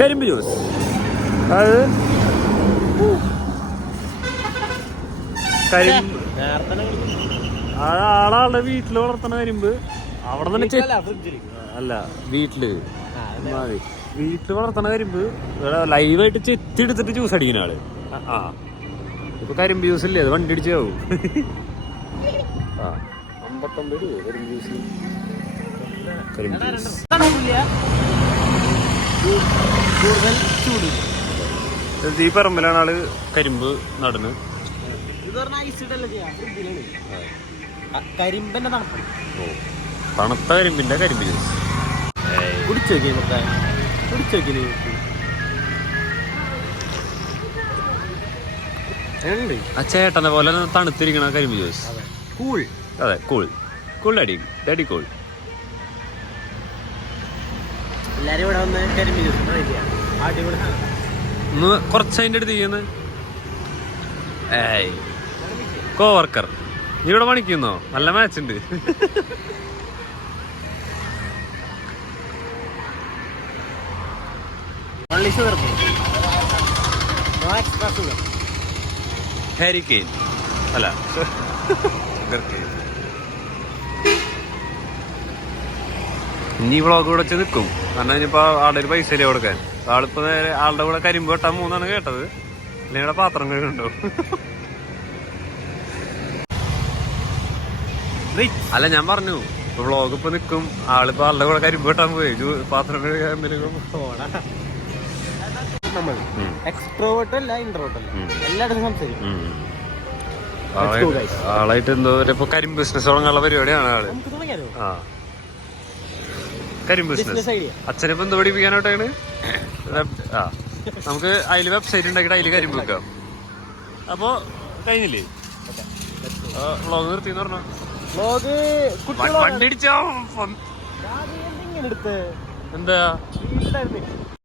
കരിമ്പ് ജ്യൂസ്. അത് കരിമ്പ് ആളാളുടെ വീട്ടിൽ വളർത്തണ കരിമ്പ്. അവിടെ തന്നെ അല്ല, വീട്ടില് വളർത്തണ കരിമ്പ് ലൈവായിട്ട് ചെത്തി എടുത്തിട്ട് ജ്യൂസ് അടിക്കുന്ന ആള്. ആ ഇപ്പൊ കരിമ്പ് ജ്യൂസ് ഇല്ലേ, അത് വണ്ടി അടിച്ച് ആവും. ആ 59 രൂപ കരിമ്പ് ജ്യൂസ്. കരിമ്പ് ജ്യൂസ് ഈ പറമ്പിലാണ് ആള് കരിമ്പ് നടന്ന്. തണുത്ത കരിമ്പിന്റെ കരിമ്പ് ജ്യൂസ് ആ ചേട്ടനെ പോലെ തണുത്തിരിക്കണ കരിമ്പ് ജ്യൂസ്. കൂൾ. അതെ, cool cool daddy, daddy cool. എല്ലാരും ഇവിടെ വന്ന് കരിമ്പ് ജ്യൂസ് ട്രൈ ചെയ്യാം. ഒന്ന് കുറച്ചതിൻ്റെ അടുത്ത് ചെയ്യുന്നത്. ഏയ് കോവർക്കർ, നീ ഇവിടെ പണിക്കുന്നോ? നല്ല മാച്ച് ഉണ്ട്. ഹാരി കെയ്ൻ അല്ല, ഇനി വ്ളോഗ് ഇവിടെ വെച്ച് നിൽക്കും. കാരണം ഇനിയിപ്പോൾ ആളുടെ ഒരു പൈസ ഇല്ല കൊടുക്കാൻ. ആളിപ്പോൾ നേരെ ആളുടെ കൂടെ കരിമ്പ് വെട്ടാൻ മൂന്നാണ് കേട്ടത്. അല്ലെങ്കിൽ ഇവിടെ പാത്രം കഴുകുന്നുണ്ടോ? അല്ല, ഞാൻ പറഞ്ഞു വ്ളോഗ് ഇപ്പൊ നിൽക്കും. ആളിപ്പോ ആളുടെ കൂടെ കരിമ്പ് വെട്ടാൻ പോയി പാത്രം കഴുകാൻ എന്തെങ്കിലും. ആളായിട്ട് എന്തോ ഇപ്പൊ കരിമ്പ് ബിസിനസ് തുടങ്ങാനുള്ള പരിപാടിയാണ് ആള്. ആ കരിമ്പ് ബിസിനസ്. അച്ഛനിപ്പോ എന്തോ പഠിപ്പിക്കാനായിട്ടാണ്. ആ നമുക്ക് അതില് വെബ്സൈറ്റ് ഉണ്ടാക്കിട്ട് അതില് കരിമ്പ് വെക്കാം. അപ്പൊ കഴിഞ്ഞില്ലേ വ്ളോഗ് നിർത്തിന്ന് പറഞ്ഞോ? വണ്ടി അടിച്ചോ എന്താ